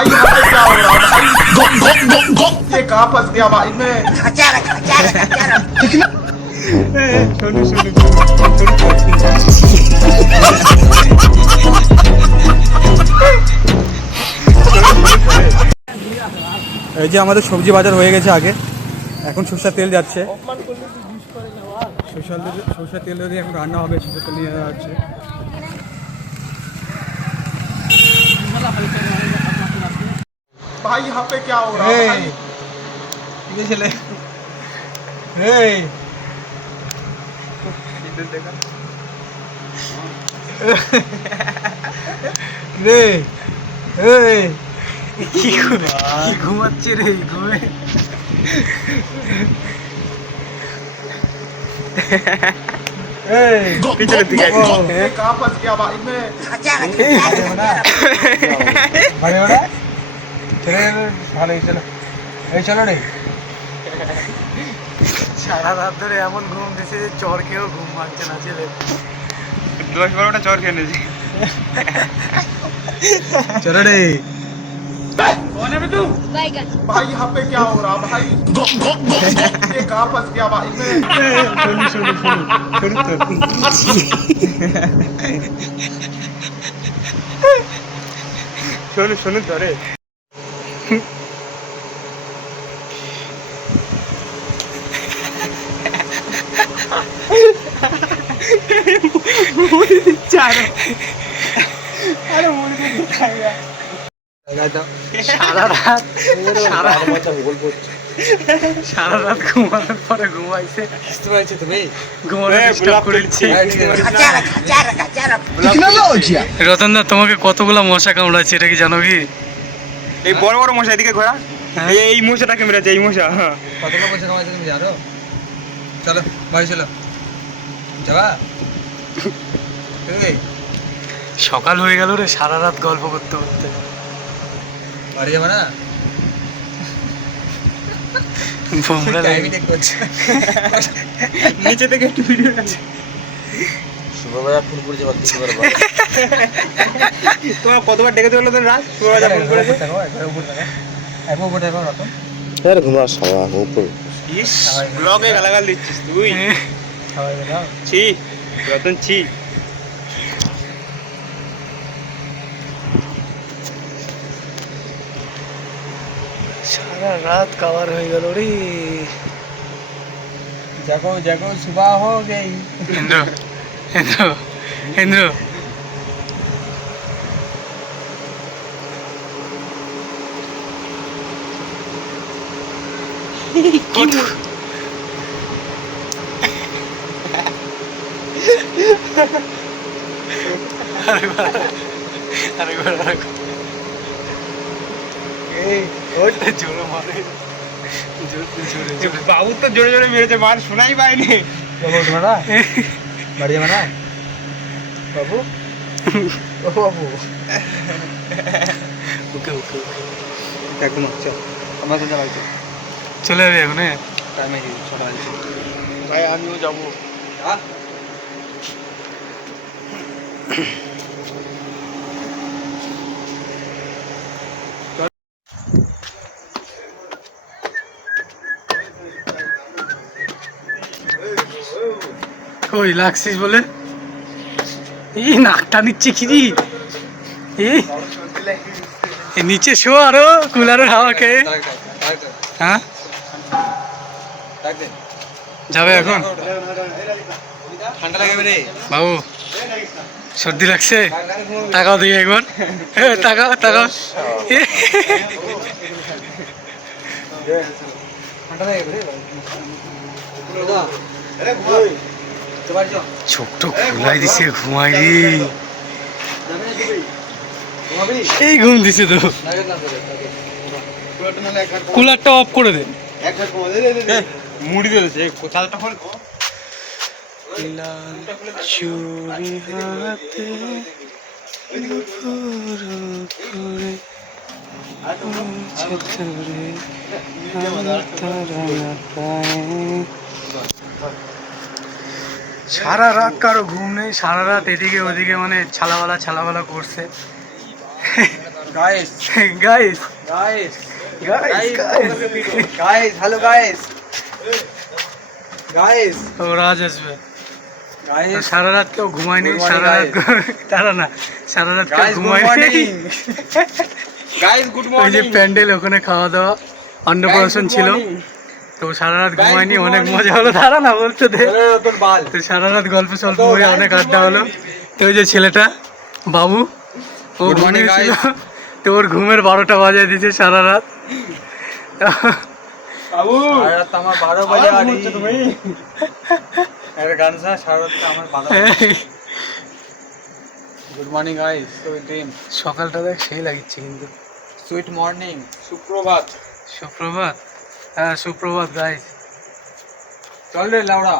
भाई यहाँ पे क्या हो रहा है भाई ये कहाँ फंस गया भाई मैं এই যে আমাদের সবজি বাজার হয়ে গেছে আগে এখন সরষার তেল যাচ্ছে সরষার তেল সরষার তেল দিয়ে এখন রান্না হবে সরষার তেল নিয়ে যাওয়া হচ্ছে भाई यहाँ पे क्या हो रहा है भाई ছেলে এই রে এই কি ঘুমাচ্ছে রে ঘুমে এই পিছনের দিকে ये कहाँ फंस गया भाई मैं ভালো ওরা ছেলে ভালো এই চলো এই চলো রে সারা রাত ধরে এমন ঘুম দিছে যে চর খেয়েও ঘুম ভাঙছে না ছেলে দশ বারোটা চর খেয়ে নিয়েছি চলো রে बैगन भाई यहाँ पे क्या हो रहा है भाई ये कहाँ फंस गया भाई मैं শোনো শোনো শোনো শোনো তো শোনো শোনো তো সারা রাত সারা সারা রাত ঘুমানোর পরে ঘুমাইছে। বুঝতে তুমি? রতন দা তোমাকে কতগুলা মশা কামড়াচ্ছে এটা কি জানো কি? এই বড় বড় মশা এদিকে ঘোরা। হ্যাঁ। এই এই মশাটাকে মেরেছে এই মশা। হ্যাঁ কতগুলো মশা কামড়াচ্ছে তুমি জানো? চলো বাড়ি চলো। যাবা? সকাল হয়ে গেল রে সারা রাত গল্প করতে করতে। বাড়ি যাবে না? নিচে থেকে একটু ভিডিও আছে। তোমার কতবার ডেকে দিল তোর রাত ফোন করেছে। ইস ব্লগে গালাগাল দিচ্ছিস তুই। ছি রতন ছি। সারা রাত কাবার হয়ে গেল রে। জাগো জাগো সুবা হো গই। ইন্দ্র ইন্দ্র ইন্দ্র কত আরেকবার আরেকবার আরেকবার এই ওটা জোরে মারে জোরে জোরে জোরে বাবু তো জোরে জোরে মেরেছে মার শোনাই পায়নি। বাড়ি যাবে না? বাবু? ও বাবু। ওকে ওকে ওকে। একদম চল। আমার তো লাগছে চলে যাবে এখন হ্যাঁ টাইমে সকাল ভাই আমিও যাব। ওই লাগছিস বলে? এই নাকটা নিচ্ছে কি রে? এই নিচে শো আরও কুলারের হাওয়া খেয়ে হ্যাঁ? যাবে এখন? ঠান্ডা লাগবে রে বাবু সর্দি লাগছে? টাকাও দিই একবার। এ, টাকা টাকা এ, চোখটা খুলাই দিছে ঘুমাই রে এই ঘুম দিছে তো। কুলারটা অফ করে দে। মুড়ি দিয়েছে কোথালটা খোল। চুরি হাতে করে ছতরে সারা রাত কারও ঘুম নেই সারা রাত এদিকে ওদিকে মানে ছালাওয়ালা ছালাওয়ালা করছে। Guys guys guys guys guys hello guys guys ও রাজ আসবে। সারা রাত কেউ ঘুমায়নি সারা রাত তারা না সারা রাত কেউ ঘুমায়নি। গাইস গুড যে প্যান্ডেল ওখানে খাওয়া দাওয়া অন্নপ্রাশন ছিল। তো সারা রাত good অনেক মজা হলো দাঁড়া না বলতে দে। তোর বাল। তো সারা রাত গল্প সল্প হয়ে অনেক আড্ডা হলো। তো ওই যে ছেলেটা বাবু ও ঘুমিয়েছিল। guys. তো ওর ঘুমের বারোটা বাজায় দিয়েছে সারা রাত বাবু। সারা রাত আমার বারো বাজে একটা গান শোনা সারা রাত আমার বারো good morning guys sweet dream সকালটা দেখ সেই লাগিচ্ছে কিন্তু। সুইট মর্নিং সুপ্রভাত। সুপ্রভাত। সুপ্রভাত গাইস চল রে লাউড়া